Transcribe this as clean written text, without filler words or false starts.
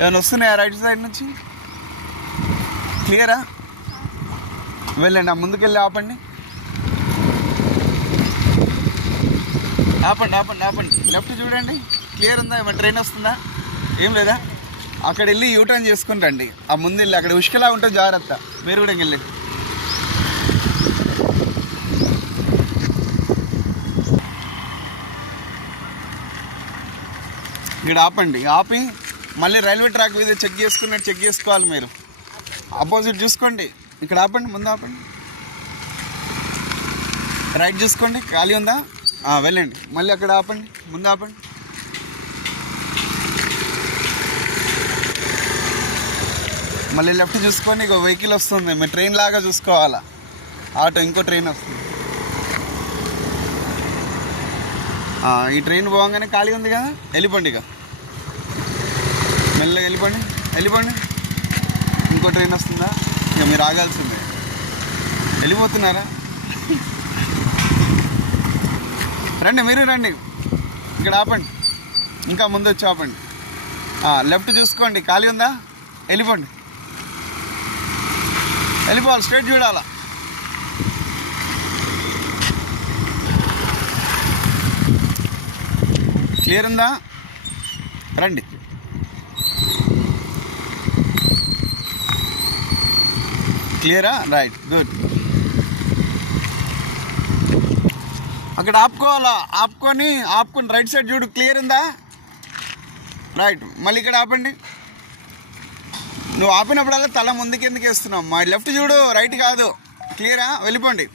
ఏమైనా వస్తున్నాయా right side నుంచి? క్లియరా? వెళ్ళండి, ముందుకెళ్ళి ఆపండి. ఆపండి ఆపండి ఆపండి. లెఫ్ట్ చూడండి, క్లియర్ ఉందా? ఏమైనా ట్రైన్ వస్తుందా? ఏం లేదా? అక్కడ వెళ్ళి యూటర్న్ చేసుకుని రండి. ఆ ముందు వెళ్ళి అక్కడ ఉష్కలా ఉంటుంది, జాగ్రత్త. మీరు కూడా వెళ్ళండి. ఇక్కడ ఆపండి. ఆపి మళ్ళీ రైల్వే ట్రాక్ మీద చెక్ చేసుకున్నట్టు చెక్ చేసుకోవాలి. మీరు ఆపోజిట్ చూసుకోండి. ఇక్కడ ఆపండి, ముందు ఆపండి. రైట్ చూసుకోండి, ఖాళీ ఉందా? వెళ్ళండి. మళ్ళీ అక్కడ ఆపండి, ముందు ఆపండి. మళ్ళీ లెఫ్ట్ చూసుకొని ఇంకో వెహికల్ వస్తుంది. మీరు ట్రైన్ లాగా చూసుకోవాలా. ఆటో, ఇంకో ట్రైన్ వస్తుంది. ఈ ట్రైన్ పోగానే ఖాళీ ఉంది కదా, వెళ్ళిపోండి. ఇక మెల్లగా వెళ్ళిపోండి, వెళ్ళిపోండి. ఇంకో ట్రైన్ వస్తుందా? ఇక మీరు ఆగాల్సిందే. వెళ్ళిపోతున్నారా? రండి, మీరు రండి. ఇక్కడ ఆపండి, ఇంకా ముందు వచ్చి ఆపండి. లెఫ్ట్ చూసుకోండి, ఖాళీ ఉందా? వెళ్ళిపోండి. వెళ్ళిపోవాలి, స్ట్రైట్ చూడాలా. క్లియర్ ఉందా? రండి. క్లియరా? Right, good. అక్కడ ఆపుకోవాలా. ఆపుకొని రైట్ సైడ్ చూడు, క్లియర్ ఉందా? రైట్. మళ్ళీ ఇక్కడ ఆపండి. నువ్వు ఆపినప్పుడల్లా తల ముందుకు ఎందుకు వేస్తున్నావు? మా లెఫ్ట్ చూడు, రైట్ కాదు. క్లియరా? వెళ్ళిపోండి.